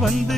வந்து